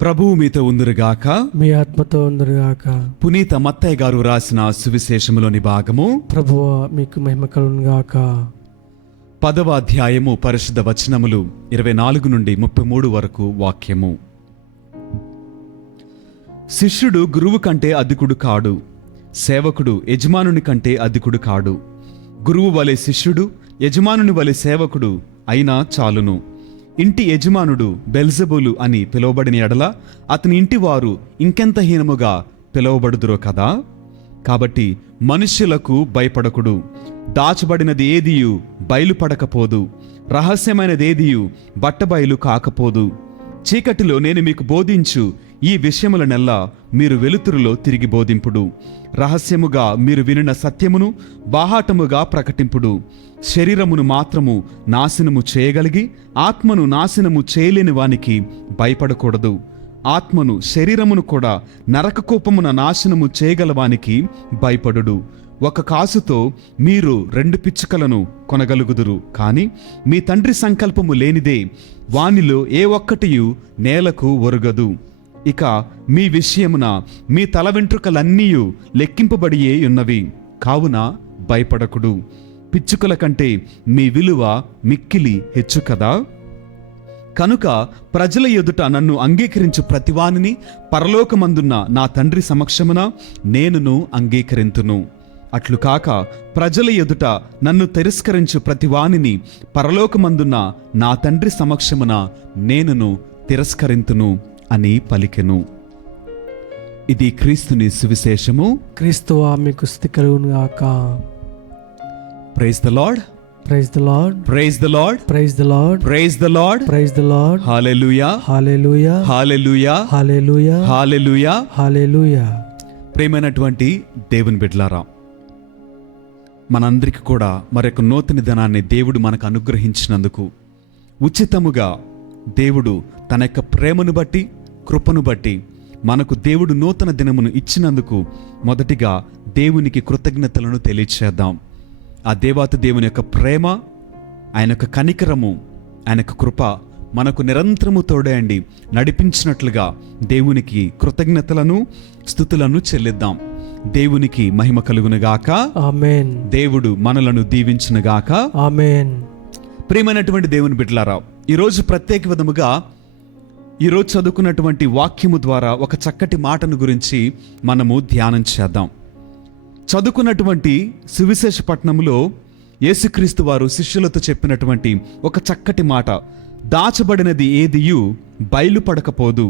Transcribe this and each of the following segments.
ప్రభువు మీతో ఉందురుగాక, మీ ఆత్మతో ఉందురుగాక. పునీత మత్తయ్య గారు రాసిన సువిశేషములోని భాగము. ప్రభువా మీకు మహిమ కలుగునుగాక. 10వ అధ్యాయము పరిశుద్ధ వచనములు 24 నుండి 33 వరకు వాక్యము. శిష్యుడు గురువు కంటే అధికుడు కాడు, సేవకుడు యజమానుని కంటే అధికుడు కాడు. గురువు వలె శిష్యుడు, యజమానుని వలె సేవకుడు అయినా చాలును. ఇంటి యజమానుడు బెల్జెబూలు అని పిలువబడిన ఎడల అతని ఇంటి వారు ఇంకెంత హీనముగా పిలువబడుదురో కదా. కాబట్టి మనుష్యులకు భయపడకుడు. దాచబడినది ఏదియు బయలుపడకపోదు, రహస్యమైనదేదియు బట్టబయలు కాకపోదు. చీకటిలో నేను మీకు బోధించు ఈ విషయములనెల్లా మీరు వెలుతురులో తిరిగి బోధింపుడు. రహస్యముగా మీరు వినిన సత్యమును బాహాటముగా ప్రకటింపుడు. శరీరమును మాత్రము నాశనము చేయగలిగి ఆత్మను నాశనము చేయలేని వానికి భయపడకూడదు. ఆత్మను శరీరమును కూడా నరకకూపమున నాశనము చేయగలవానికి భయపడుడు. ఒక కాసుతో మీరు 2 పిచ్చుకలను కొనగలుగుదురు, కాని మీ తండ్రి సంకల్పము లేనిదే వానిలో ఏ ఒక్కటియు నేలకు ఒరుగదు. ఇక మీ విషయమున మీ తల వెంట్రుకలన్నీయు లెక్కింపబడియే ఉన్నవి, కావున భయపడకుడు. పిచ్చుకల కంటే మీ విలువ మిక్కిలి హెచ్చు కదా. కనుక ప్రజల ఎదుట నన్ను అంగీకరించు ప్రతివానిని పరలోకమందున్న నా తండ్రి సమక్షమున నేనును అంగీకరింతును. అట్లు కాక ప్రజల ఎదుట నన్ను తిరస్కరించు ప్రతివానిని పరలోకమందున్న నా తండ్రి సమక్షమున నేనును తిరస్కరింతును అని పలికెను. ఇది క్రీస్తుని సువిశేషము. క్రీస్తువా మీకు స్తుతి కలుగునుగాక. Praise the Lord, praise the Lord, praise the Lord, praise the Lord, praise the Lord, praise the Lord. Hallelujah, hallelujah, hallelujah, hallelujah, hallelujah. Hallelujah. ప్రియమైనటువంటి దేవుని బిడ్డలారా, మనందరికి కూడా మరొక నూతన దినాన్ని దేవుడు మనకు అనుగ్రహించినందుకు ఉచితముగా దేవుడు తన యొక్క ప్రేమను బట్టి, కృపను బట్టి మనకు దేవుడు నూతన దినమును ఇచ్చినందుకు మొదటిగా దేవునికి కృతజ్ఞతలను తెలియచేద్దాం. ఆ దేవాతి దేవుని యొక్క ప్రేమ, ఆయన యొక్క కనికరము, ఆయన యొక్క కృప మనకు నిరంతరము తోడేయండి నడిపించినట్లుగా దేవునికి కృతజ్ఞతలను, స్తుతులను చెల్లిద్దాం. దేవునికి మహిమ కలుగునుగాక. ఆమేన్. దేవుడు మనలను దీవించునుగాక. ఆమేన్. ప్రియమైనటువంటి దేవుని బిడ్డలారా, ఈరోజు ప్రత్యేక విధముగా ఈరోజు చదువుకున్నటువంటి వాక్యము ద్వారా ఒక చక్కటి మాటను గురించి మనము ధ్యానం చేద్దాం. చదువుకున్నటువంటి సువిశేష పట్టణంలో యేసుక్రీస్తు వారు శిష్యులతో చెప్పినటువంటి ఒక చక్కటి మాట, దాచబడినది ఏదియు బయలుపడకపోదు,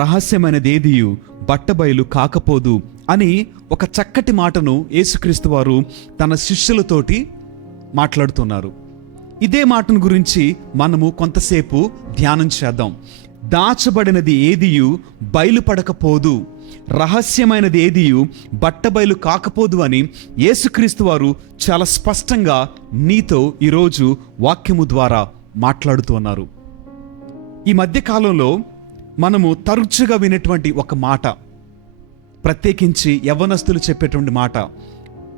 రహస్యమైనది ఏదియు బట్టబయలు కాకపోదు అని ఒక చక్కటి మాటను యేసుక్రీస్తు వారు తన శిష్యులతోటి మాట్లాడుతున్నారు. ఇదే మాటను గురించి మనము కొంతసేపు ధ్యానం చేద్దాం. దాచబడినది ఏదియు బయలుపడకపోదు, రహస్యమైనది ఏదియు బట్టబయలు కాకపోదు అని యేసుక్రీస్తు వారు చాలా స్పష్టంగా నీతో ఈరోజు వాక్యము ద్వారా మాట్లాడుతూ ఉన్నారు. ఈ మధ్య కాలంలో మనము తరచుగా వినేటువంటి ఒక మాట, ప్రత్యేకించి యవ్వనస్తులు చెప్పేటువంటి మాట,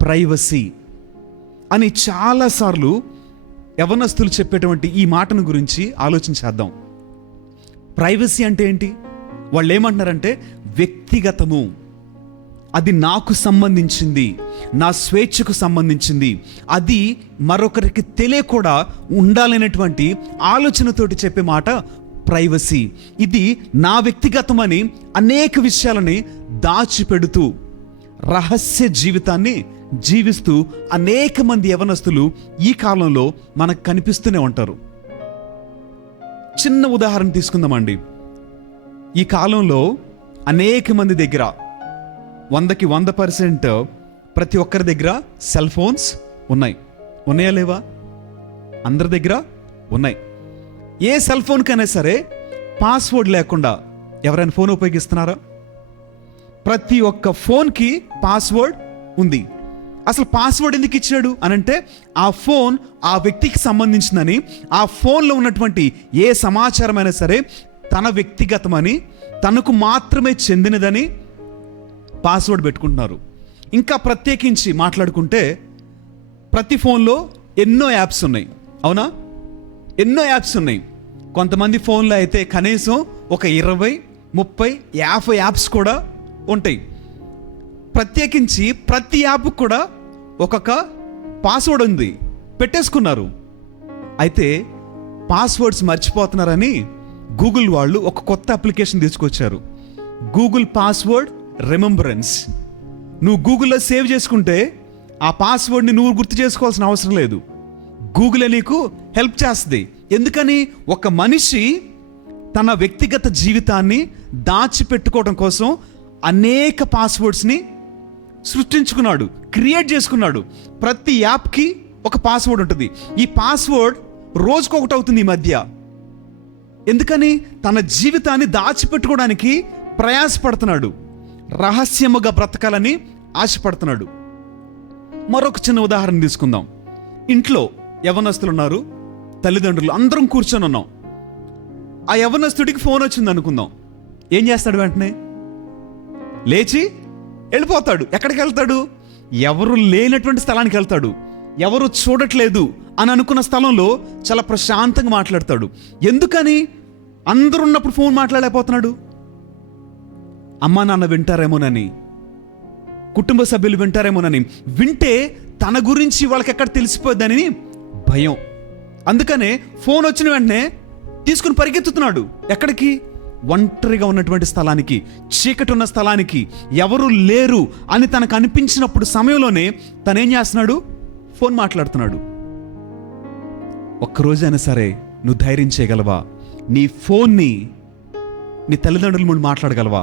ప్రైవసీ అని చాలాసార్లు యవ్వనస్తులు చెప్పేటువంటి ఈ మాటను గురించి ఆలోచించేద్దాం. ప్రైవసీ అంటే ఏంటి? వాళ్ళు ఏమంటున్నారంటే వ్యక్తిగతము, అది నాకు సంబంధించింది, నా స్వేచ్ఛకు సంబంధించింది, అది మరొకరికి తెలియకుండా ఉండాలనేటువంటి ఆలోచనతోటి చెప్పే మాట ప్రైవసీ. ఇది నా వ్యక్తిగతమని అనేక విషయాలని దాచిపెడుతూ రహస్య జీవితాన్ని జీవిస్తూ అనేక మంది యవనస్తులు ఈ కాలంలో మనకు కనిపిస్తూనే ఉంటారు. చిన్న ఉదాహరణ తీసుకుందామండి. ఈ కాలంలో అనేక మంది దగ్గర 100కి 100% ప్రతి ఒక్కరి దగ్గర సెల్ ఫోన్స్ ఉన్నాయి. ఉన్నాయా లేవా? అందరి దగ్గర ఉన్నాయి. ఏ సెల్ ఫోన్కైనా సరే పాస్వర్డ్ లేకుండా ఎవరైనా ఫోన్ ఉపయోగిస్తున్నారా? ప్రతి ఒక్క ఫోన్కి పాస్వర్డ్ ఉంది. అసలు పాస్వర్డ్ ఎందుకు ఇచ్చాడు అనంటే ఆ ఫోన్ ఆ వ్యక్తికి సంబంధించిందని, ఆ ఫోన్లో ఉన్నటువంటి ఏ సమాచారమైనా సరే తన వ్యక్తిగతమని, తనకు మాత్రమే చెందినదని పాస్వర్డ్ పెట్టుకుంటున్నారు. ఇంకా ప్రత్యేకించి మాట్లాడుకుంటే ప్రతి ఫోన్లో ఎన్నో యాప్స్ ఉన్నాయి, అవునా? ఎన్నో యాప్స్ ఉన్నాయి. కొంతమంది ఫోన్లో అయితే కనీసం ఒక 20, 30-50 యాప్స్ కూడా ఉంటాయి. ప్రత్యేకించి ప్రతి యాప్ కూడా ఒక్కొక్క పాస్వర్డ్ ఉంది, పెట్టేసుకున్నారు. అయితే పాస్వర్డ్స్ మర్చిపోతున్నారని గూగుల్ వాళ్ళు ఒక కొత్త అప్లికేషన్ తీసుకొచ్చారు, గూగుల్ పాస్వర్డ్ రిమెంబరెన్స్. నువ్వు గూగుల్లో సేవ్ చేసుకుంటే ఆ పాస్వర్డ్ని నువ్వు గుర్తు చేసుకోవాల్సిన అవసరం లేదు, గూగులే నీకు హెల్ప్ చేస్తుంది. ఎందుకని? ఒక మనిషి తన వ్యక్తిగత జీవితాన్ని దాచిపెట్టుకోవడం కోసం అనేక పాస్వర్డ్స్ని సృష్టించుకున్నాడు, క్రియేట్ చేసుకున్నాడు. ప్రతి యాప్కి ఒక పాస్వర్డ్ ఉంటుంది. ఈ పాస్వర్డ్ రోజుకొకటి అవుతుంది ఈ మధ్య. ఎందుకని? తన జీవితాన్ని దాచిపెట్టుకోవడానికి ప్రయాసపడుతున్నాడు, రహస్యముగా బ్రతకాలని ఆశపడుతున్నాడు. మరొక చిన్న ఉదాహరణ తీసుకుందాం. ఇంట్లో యవనస్తులు ఉన్నారు, తల్లిదండ్రులు అందరం కూర్చొని ఉన్నాం. ఆ యవనస్తుడికి ఫోన్ వచ్చింది అనుకుందాం. ఏం చేస్తాడు? వెంటనే లేచి వెళ్ళిపోతాడు. ఎక్కడికి వెళ్తాడు? ఎవరు లేనటువంటి స్థలానికి వెళ్తాడు. ఎవరు చూడట్లేదు అని అనుకున్న స్థలంలో చాలా ప్రశాంతంగా మాట్లాడతాడు. ఎందుకని? అందరూ ఉన్నప్పుడు ఫోన్ మాట్లాడలేకపోతున్నాడు. అమ్మా నాన్న వింటారేమోనని, కుటుంబ సభ్యులు వింటారేమోనని, వింటే తన గురించి వాళ్ళకి ఎక్కడ తెలిసిపోద్దని భయం. అందుకనే ఫోన్ వచ్చిన వెంటనే తీసుకుని పరిగెత్తుతున్నాడు. ఎక్కడికి? ఒంటరిగా ఉన్నటువంటి స్థలానికి, చీకటి ఉన్న స్థలానికి, ఎవరు లేరు అని తనకు అనిపించినప్పుడు సమయంలోనే తనేం చేస్తున్నాడు? ఫోన్ మాట్లాడుతున్నాడు. ఒక్కరోజైనా సరే నువ్వు ధైర్యం చేయగలవా? నీ ఫోన్ని నీ తల్లిదండ్రుల ముందు మాట్లాడగలవా?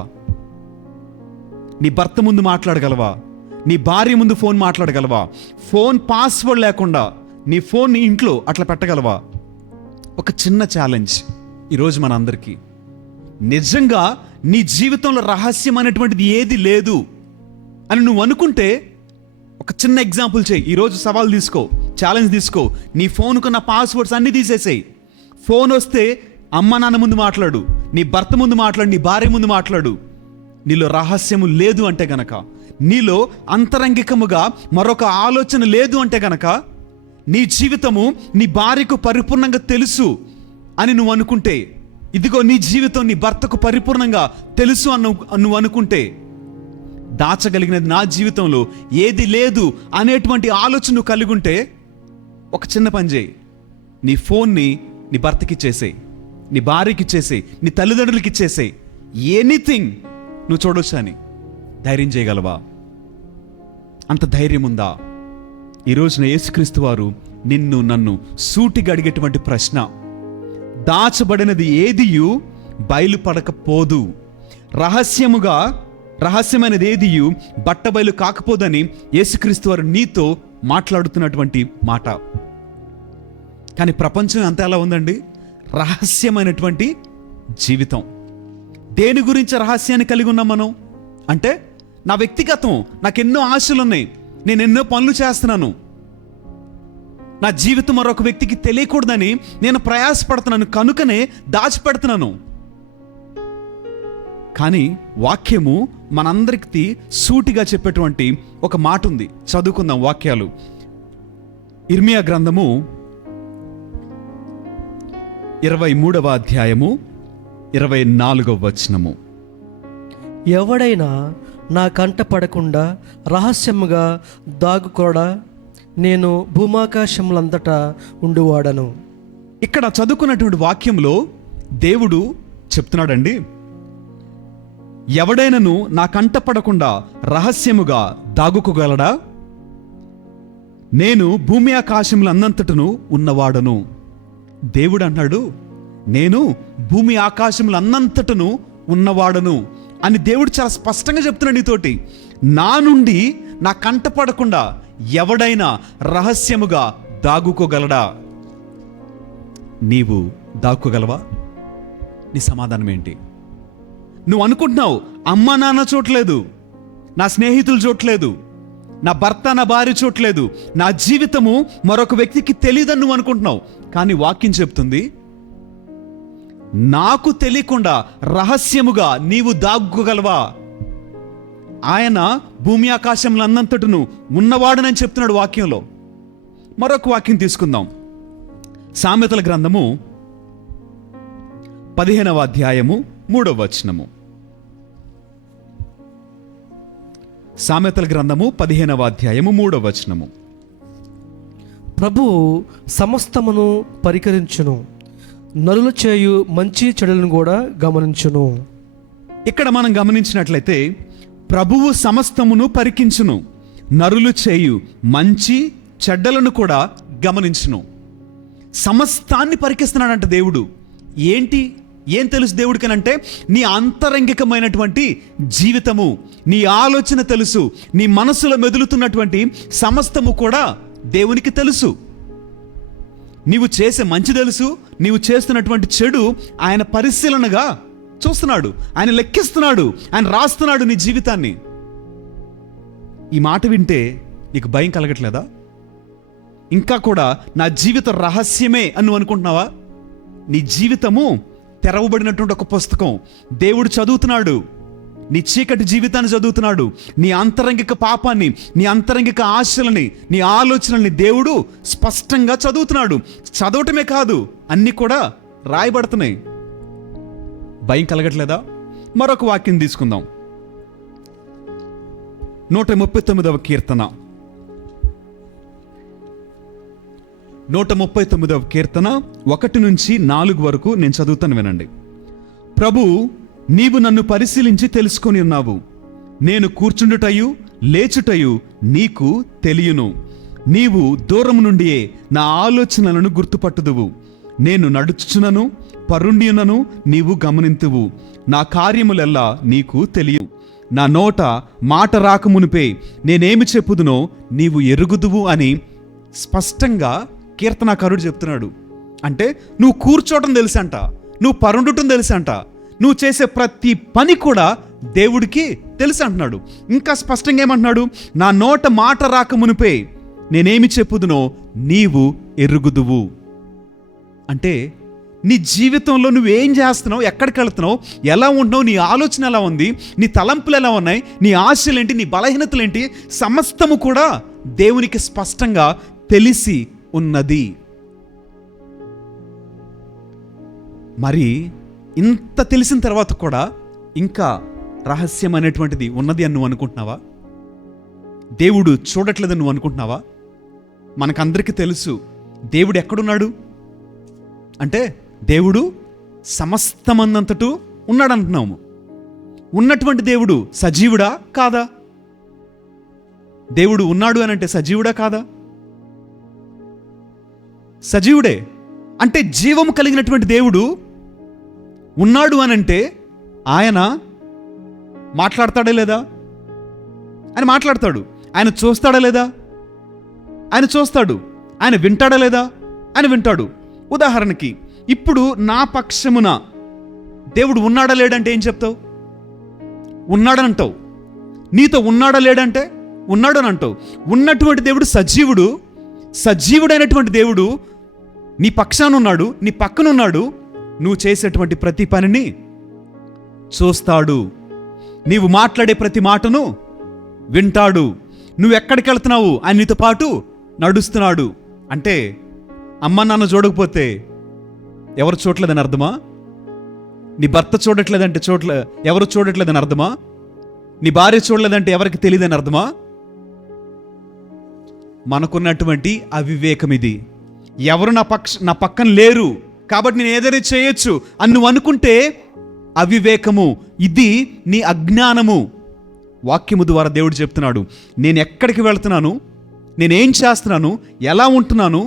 నీ భర్త ముందు మాట్లాడగలవా? నీ భార్య ముందు ఫోన్ మాట్లాడగలవా? ఫోన్ పాస్వర్డ్ లేకుండా నీ ఫోన్ నీ ఇంట్లో అట్లా పెట్టగలవా? ఒక చిన్న ఛాలెంజ్ ఈరోజు మన అందరికీ. నిజంగా నీ జీవితంలో రహస్యం అనేటువంటిది ఏది లేదు అని నువ్వు అనుకుంటే ఒక చిన్న ఎగ్జాంపుల్ చేయి. ఈరోజు సవాల్ తీసుకో, ఛాలెంజ్ తీసుకో. నీ ఫోన్కున్న పాస్వర్డ్స్ అన్నీ తీసేసేయి. ఫోన్ వస్తే అమ్మ నాన్న ముందు మాట్లాడు, నీ భర్త ముందు మాట్లాడు, నీ భార్య ముందు మాట్లాడు. నీలో రహస్యము లేదు అంటే గనక, నీలో అంతరంగికముగా మరొక ఆలోచన లేదు అంటే గనక, నీ జీవితము నీ భార్యకు పరిపూర్ణంగా తెలుసు అని నువ్వు అనుకుంటే, ఇదిగో నీ జీవితం నీ భర్తకు పరిపూర్ణంగా తెలుసు అని నువ్వు అనుకుంటే, దాచగలిగినది నా జీవితంలో ఏది లేదు అనేటువంటి ఆలోచన నువ్వు కలిగి ఉంటే, ఒక చిన్న పని చేయి. నీ ఫోన్ని నీ భర్తకి ఇచ్చేసేయి, నీ భార్యకి ఇచ్చేసేయి, నీ తల్లిదండ్రులకి ఇచ్చేసేయి. ఎనీథింగ్ నువ్వు చూడొచ్చు అని ధైర్యం చేయగలవా? అంత ధైర్యం ఉందా? ఈరోజున యేసుక్రీస్తు వారు నిన్ను నన్ను సూటిగా అడిగేటువంటి ప్రశ్న, దాచబడినది ఏదియు బయలుపడకపోదు, రహస్యమైనది ఏదియు బట్టబయలు కాకపోదని యేసుక్రీస్తు వారు నీతో మాట్లాడుతున్నటువంటి మాట. కానీ ప్రపంచం అంతా ఎలా ఉందండి? రహస్యమైనటువంటి జీవితం. దేని గురించి రహస్యాన్ని కలిగి ఉన్నాం మనం అంటే, నా వ్యక్తిగతం, నాకెన్నో ఆశలు ఉన్నాయి, నేను ఎన్నో పనులు చేస్తున్నాను, నా జీవితం మరొక వ్యక్తికి తెలియకూడదని నేను ప్రయాసపడుతున్నాను, కనుకనే దాచిపెడుతున్నాను. కానీ వాక్యము మనందరికీ సూటిగా చెప్పేటువంటి ఒక మాట ఉంది. చదువుకుందాం వాక్యాలు. ఇర్మియా గ్రంథము 23వ అధ్యాయము 24వ వచనము. ఎవడైనా నా కంట పడకుండా రహస్యముగా దాగుకోడా, నేను భూమాకాశములంతటా ఉండువాడను. ఇక్కడ చదువుకున్నటువంటి వాక్యంలో దేవుడు చెప్తున్నాడండి, ఎవడైనను నా కంట పడకుండా రహస్యముగా దాగుకోగలడా? నేను భూమి ఆకాశములంతటను ఉన్నవాడను. దేవుడు అన్నాడు, నేను భూమి ఆకాశములంతటను ఉన్నవాడను అని దేవుడు చాలా స్పష్టంగా చెప్తున్నాడు నీతోటి. నా నుండి నా కంట పడకుండా ఎవడైనా రహస్యముగా దాగుకోగలడా? నీవు దాక్కోగలవా? నీ సమాధానం ఏంటి? నువ్వు అనుకుంటున్నావు, అమ్మ నాన్న చూడలేదు, నా స్నేహితులు చూడలేదు, నా భర్త నా భార్య చూడలేదు, నా జీవితము మరొక వ్యక్తికి తెలియదని నువ్వు అనుకుంటున్నావు. కానీ వాక్యం చెప్తుంది, నాకు తెలియకుండా రహస్యముగా నీవు దాక్కోగలవా? ఆయన భూమి ఆకాశములంతటను ఉన్నవాడనని చెప్తున్నాడు వాక్యంలో. మరొక వాక్యం తీసుకుందాం. సామెతల గ్రంథము 15వ అధ్యాయము 3వ వచనము. సామెతల గ్రంథము 15వ అధ్యాయము 3వ వచనము. ప్రభువు సమస్తమును పరికరించును, నరులు చేయు మంచి చెడులను కూడా గమనించును. ఇక్కడ మనం గమనించినట్లయితే ప్రభువు సమస్తమును పరికించును, నరులు చేయు మంచి చెడ్డలను కూడా గమనించును. సమస్తాన్ని పరికిస్తున్నాడంట దేవుడు. ఏం తెలుసు దేవుడికనంటే నీ అంతరంగికమైనటువంటి జీవితము, నీ ఆలోచన తెలుసు, నీ మనసులో మెదులుతున్నటువంటి సమస్తము కూడా దేవునికి తెలుసు. నీవు చేసే మంచి తెలుసు, నీవు చేస్తున్నటువంటి చెడు ఆయన పరిశీలనగా చూస్తున్నాడు, ఆయన లెక్కిస్తున్నాడు, ఆయన రాస్తున్నాడు నీ జీవితాన్ని. ఈ మాట వింటే నీకు భయం కలగట్లేదా? ఇంకా కూడా నా జీవిత రహస్యమే అని నువ్వు అనుకుంటున్నావా? నీ జీవితము తెరవబడినటువంటి ఒక పుస్తకం. దేవుడు చదువుతున్నాడు, నీ చీకటి జీవితాన్ని చదువుతున్నాడు. నీ అంతరంగిక పాపాన్ని, నీ అంతరంగిక ఆశలని, నీ ఆలోచనల్ని దేవుడు స్పష్టంగా చదువుతున్నాడు. చదవటమే కాదు, అన్నీ కూడా రాయబడుతున్నాయి. భయం కలగట్లేదా? మరొక వాక్యం తీసుకుందాం. 139వ కీర్తన 139వ కీర్తన 1 నుంచి 4 వరకు నేను చదువుతాను, వినండి. ప్రభు, నీవు నన్ను పరిశీలించి తెలుసుకొని ఉన్నావు. నేను కూర్చుండుటయు లేచుటయు నీకు తెలియను. నీవు దూరం నుండియే నా ఆలోచనలను గుర్తుపట్టుదువు. నేను నడుచుచునను పరుండియునను నీవు గమనింతువు. నా కార్యములెల్లా నీకు తెలియు. నా నోట మాట రాకమునిపే నేనేమి చెప్పుదునో నీవు ఎరుగుదువు అని స్పష్టంగా కీర్తనాకారుడు చెప్తున్నాడు. అంటే నువ్వు కూర్చోవటం తెలుసంట, నువ్వు పరుండటం తెలుసంట, నువ్వు చేసే ప్రతి పని కూడా దేవుడికి తెలుసు అంటున్నాడు. ఇంకా స్పష్టంగా ఏమంటున్నాడు? నా నోట మాట రాకమునిపే నేనేమి చెప్పుదునో నీవు ఎరుగుదువు. అంటే నీ జీవితంలో నువ్వేం చేస్తున్నావు, ఎక్కడికి వెళ్తున్నావు, ఎలా ఉంటున్నావు, నీ ఆలోచన ఎలా ఉంది, నీ తలంపులు ఎలా ఉన్నాయి, నీ ఆశలేంటి, నీ బలహీనతలేంటి, సమస్తము కూడా దేవునికి స్పష్టంగా తెలిసి ఉన్నది. మరి ఇంత తెలిసిన తర్వాత కూడా ఇంకా రహస్యం అనేటువంటిది ఉన్నది అని నువ్వు అనుకుంటున్నావా? దేవుడు చూడట్లేదని నువ్వు అనుకుంటున్నావా? మనకందరికీ తెలుసు దేవుడు ఎక్కడున్నాడు అంటే దేవుడు సమస్తమందంతటూ ఉన్నాడు అంటున్నాము. ఉన్నటువంటి దేవుడు సజీవుడా కాదా? దేవుడు ఉన్నాడు అని అంటే సజీవుడా కాదా? సజీవుడే. అంటే జీవము కలిగినటువంటి దేవుడు ఉన్నాడు అని అంటే ఆయన మాట్లాడతాడా లేదా? ఆయన మాట్లాడతాడు. ఆయన చూస్తాడా లేదా? ఆయన చూస్తాడు. ఆయన వింటాడా లేదా? ఆయన వింటాడు. ఉదాహరణకి ఇప్పుడు నా పక్షమున దేవుడు ఉన్నాడా లేడంటే ఏం చెప్తావు? ఉన్నాడని అంటావు. నీతో ఉన్నాడా లేడంటే ఉన్నాడు అని అంటావు. ఉన్నటువంటి దేవుడు సజీవుడు. సజీవుడైనటువంటి దేవుడు నీ పక్షాన ఉన్నాడు, నీ పక్కన ఉన్నాడు. నువ్వు చేసేటువంటి ప్రతి పనిని చూస్తాడు. నీవు మాట్లాడే ప్రతి మాటను వింటాడు. నువ్వు ఎక్కడికి వెళ్తున్నావు ఆయన నీతో పాటు నడుస్తున్నాడు. అంటే అమ్మ నాన్న చూడకపోతే ఎవరు చూడలేదని అర్థమా? నీ భర్త చూడట్లేదంటే ఎవరు చూడట్లేదని అర్థమా? నీ భార్య చూడలేదంటే ఎవరికి తెలియదని అర్థమా? మనకున్నటువంటి అవివేకం ఇది. ఎవరు నా పక్కన లేరు కాబట్టి నేను ఏదైనా చేయొచ్చు అని నువ్వు అనుకుంటే అవివేకము. ఇది నీ అజ్ఞానము. వాక్యము ద్వారా దేవుడు చెప్తున్నాడు, నేను ఎక్కడికి వెళ్తున్నాను, నేనేం చేస్తున్నాను, ఎలా ఉంటున్నాను,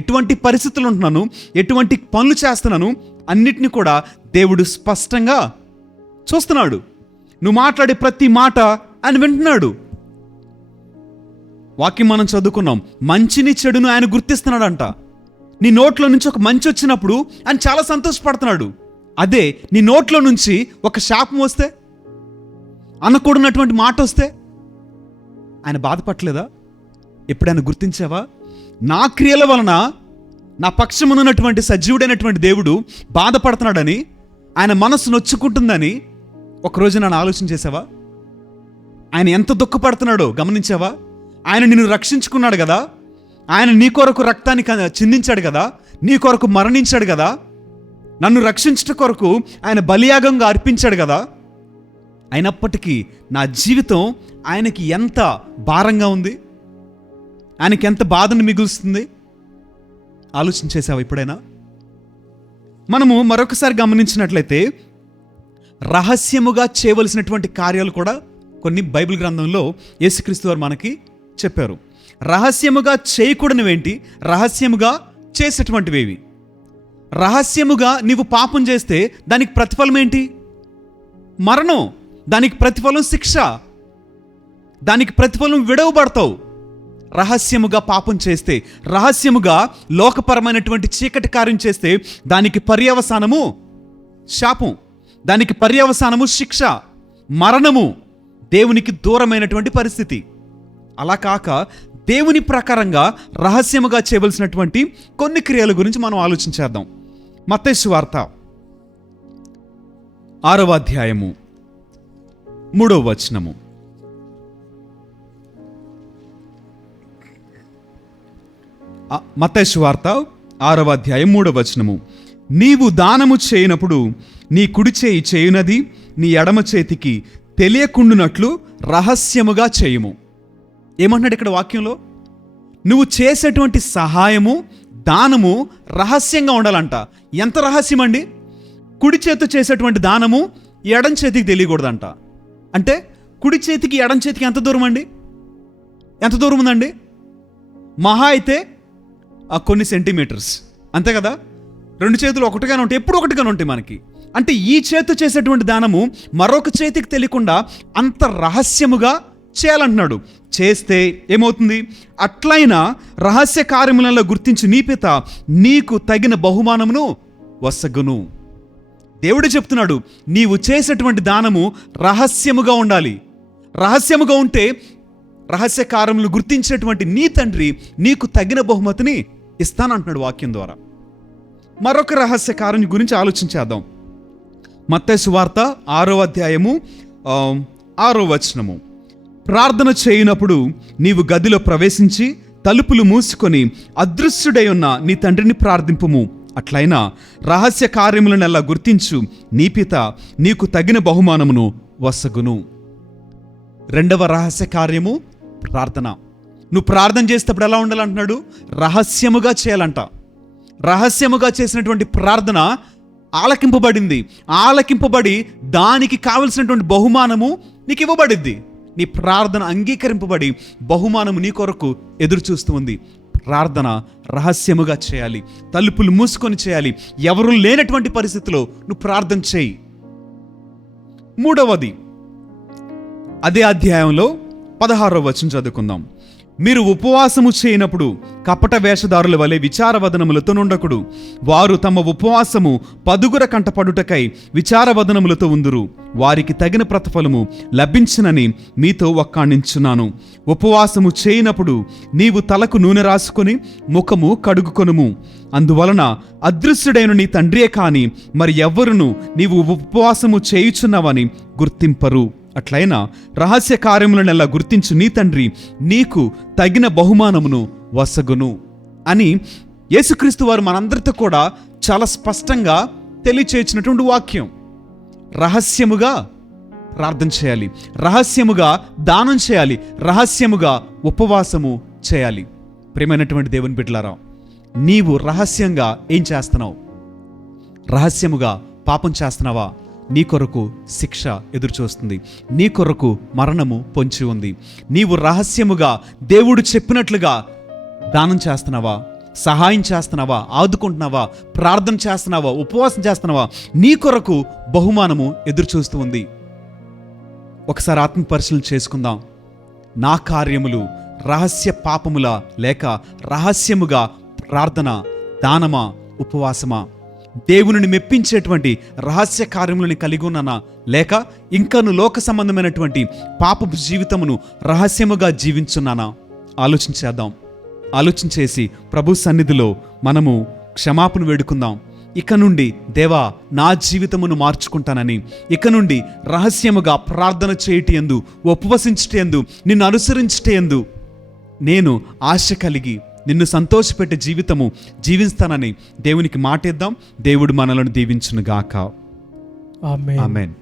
ఎటువంటి పరిస్థితులు ఉంటున్నాను, ఎటువంటి పనులు చేస్తున్నాను, అన్నిటిని కూడా దేవుడు స్పష్టంగా చూస్తున్నాడు. నువ్వు మాట్లాడే ప్రతి మాట ఆయన వింటున్నాడు. వాక్యం మనం చదువుకున్నాం, మంచిని చెడును ఆయన గుర్తిస్తున్నాడంట. నీ నోట్లో నుంచి ఒక మంచి వచ్చినప్పుడు ఆయన చాలా సంతోషపడుతున్నాడు. అదే నీ నోట్లో నుంచి ఒక శాపం వస్తే, అనకూడనటువంటి మాట వస్తే ఆయన బాధపడలేదా? ఎప్పుడైనా గుర్తించావా? నా క్రియల వలన నా పక్షమునున్నటువంటి సజీవుడైనటువంటి దేవుడు బాధపడుతున్నాడని, ఆయన మనస్సు నొచ్చుకుంటుందని ఒకరోజు నన్ను ఆలోచన చేసావా? ఆయన ఎంత దుఃఖపడుతున్నాడో గమనించావా? ఆయన నిన్ను రక్షించుకున్నాడు కదా, ఆయన నీ కొరకు రక్తాన్ని చిందించాడు కదా, నీ కొరకు మరణించాడు కదా, నన్ను రక్షించట కొరకు ఆయన బలియాగంగా అర్పించాడు కదా. అయినప్పటికీ నా జీవితం ఆయనకి ఎంత భారంగా ఉంది, ఆయనకి ఎంత బాధను మిగులుస్తుంది. ఆలోచించేసావా ఎప్పుడైనా? మనము మరొకసారి గమనించినట్లయితే రహస్యముగా చేయవలసినటువంటి కార్యాలు కూడా కొన్ని బైబిల్ గ్రంథంలో యేసుక్రీస్తు వారు మనకి చెప్పారు. రహస్యముగా చేయకూడనివేంటి, రహస్యముగా చేసేటువంటివేవి? రహస్యముగా నీవు పాపం చేస్తే దానికి ప్రతిఫలం ఏంటి? మరణం. దానికి ప్రతిఫలం శిక్ష. దానికి ప్రతిఫలం విడవబడతావు. రహస్యముగా పాపం చేస్తే, రహస్యముగా లోకపరమైనటువంటి చీకటి కార్యం చేస్తే దానికి పర్యవసానము శాపం, దానికి పర్యవసానము శిక్ష, మరణము, దేవునికి దూరమైనటువంటి పరిస్థితి. అలా కాక దేవుని ప్రకారంగా రహస్యముగా చేయవలసినటువంటి కొన్ని క్రియల గురించి మనం ఆలోచించేద్దాం. మత్తయి సువార్త 6వ అధ్యాయము 3వ వచనము. మత్తయి సువార్త 6వ అధ్యాయం 3వ వచనము. నీవు దానము చేయనప్పుడు నీ కుడి చేయి చేయునది నీ ఎడమ చేతికి తెలియకుండునట్లు రహస్యముగా చేయుము. ఏమంటున్నాడు ఇక్కడ వాక్యంలో? నువ్వు చేసేటువంటి సహాయము, దానము రహస్యంగా ఉండాలంట. ఎంత రహస్యం అండి? కుడి చేతితో చేసేటువంటి దానము ఎడం చేతికి తెలియకూడదంట. అంటే కుడి చేతికి ఎడం చేతికి ఎంత దూరం అండి? ఎంత దూరం ఉందండి? మహా అయితే కొన్ని సెంటీమీటర్స్, అంతే కదా. రెండు చేతులు ఒకటిగానే ఉంటాయి, ఎప్పుడు ఒకటిగానే ఉంటాయి మనకి. అంటే ఈ చేతితో చేసేటువంటి దానము మరొక చేతికి తెలియకుండా అంత రహస్యముగా చేయాలంటున్నాడు. చేస్తే ఏమవుతుంది? అట్లయినా రహస్య కార్యములలో గుర్తించి నీ పిత నీకు తగిన బహుమానమును వసగును. దేవుడు చెప్తున్నాడు, నీవు చేసేటువంటి దానము రహస్యముగా ఉండాలి. రహస్యముగా ఉంటే రహస్య కార్యములు గుర్తించేటువంటి నీ తండ్రి నీకు తగిన బహుమతిని ఇస్తానంటున్నాడు వాక్యం ద్వారా. మరొక రహస్య కార్యం గురించి ఆలోచించేద్దాం. మత్తయి సువార్త 6వ అధ్యాయము 6వ వచనము. ప్రార్థన చేయనప్పుడు నీవు గదిలో ప్రవేశించి తలుపులు మూసుకొని అదృశ్యుడై ఉన్న నీ తండ్రిని ప్రార్థింపుము. అట్లయినా రహస్య కార్యములనెల్లా గుర్తించు, నీ పిత నీకు తగిన బహుమానమును వసగును. రెండవ రహస్య కార్యము ప్రార్థన. నువ్వు ప్రార్థన చేసేటప్పుడు ఎలా ఉండాలంటున్నాడు? రహస్యముగా చేయాలంట. రహస్యముగా చేసినటువంటి ప్రార్థన ఆలకింపబడింది. ఆలకింపబడి దానికి కావలసినటువంటి బహుమానము నీకు ఇవ్వబడిద్ది. నీ ప్రార్థన అంగీకరింపబడి బహుమానము నీ కొరకు ఎదురు చూస్తూ ఉంది. ప్రార్థన రహస్యముగా చేయాలి, తలుపులు మూసుకొని చేయాలి. ఎవరు లేనటువంటి పరిస్థితిలో నువ్వు ప్రార్థన చేయి. మూడవది, అదే అధ్యాయంలో 16వ వచనం చదువుకుందాం. మీరు ఉపవాసము చేయనప్పుడు కపట వేషధారుల వలె విచారవదనములతో నుండకుడు. వారు తమ ఉపవాసము పదుగుర కంటపడుటకై విచారవదనములతో ఉందురు. వారికి తగిన ప్రతిఫలము లభించునని మీతో ఒక్కాణించున్నాను. ఉపవాసము చేయనప్పుడు నీవు తలకు నూనె రాసుకొని ముఖము కడుగుకొనుము. అందువలన అదృశ్యుడైన నీ తండ్రియే కాని మరి ఎవ్వరును నీవు ఉపవాసము చేయుచున్నావని గుర్తింపరు. అట్లయినా రహస్య కార్యములనెల్లా గుర్తించు నీ తండ్రి నీకు తగిన బహుమానమును వసగును అని యేసుక్రీస్తు వారు మనందరితో కూడా చాలా స్పష్టంగా తెలియచేసినటువంటి వాక్యం. రహస్యముగా ప్రార్థన చేయాలి, రహస్యముగా దానం చేయాలి, రహస్యముగా ఉపవాసము చేయాలి. ప్రియమైనటువంటి దేవుని బిడ్డలారా, నీవు రహస్యంగా ఏం చేస్తున్నావు? రహస్యముగా పాపం చేస్తున్నావా? నీ కొరకు శిక్ష ఎదురుచూస్తుంది, నీ కొరకు మరణము పొంచి ఉంది. నీవు రహస్యముగా దేవుడు చెప్పినట్లుగా దానం చేస్తున్నావా? సహాయం చేస్తున్నావా? ఆదుకుంటున్నావా? ప్రార్థన చేస్తున్నావా? ఉపవాసం చేస్తున్నావా? నీ కొరకు బహుమానము ఎదురుచూస్తూ ఉంది. ఒకసారి ఆత్మపరిశీలన చేసుకుందాం. నా కార్యములు రహస్య పాపములా లేక రహస్యముగా ప్రార్థన, దానమా, ఉపవాసమా? దేవుని మెప్పించేటువంటి రహస్య కార్యములను కలిగి ఉన్నానా లేక ఇంకను లోక సంబంధమైనటువంటి పాపపు జీవితమును రహస్యముగా జీవించున్నానా? ఆలోచించేద్దాం. ఆలోచించేసి ప్రభు సన్నిధిలో మనము క్షమాపణ వేడుకుందాం. ఇక నుండి దేవా నా జీవితమును మార్చుకుంటానని, ఇక నుండి రహస్యముగా ప్రార్థన చేయటందు, ఉపవసించటందు, నిన్ను అనుసరించటందు నేను ఆశ కలిగి నిన్ను సంతోషపెట్టే జీవితము జీవిస్తానని దేవునికి మాటిద్దాం. దేవుడు మనలను దీవించును గాక. ఆమేన్. ఆమేన్.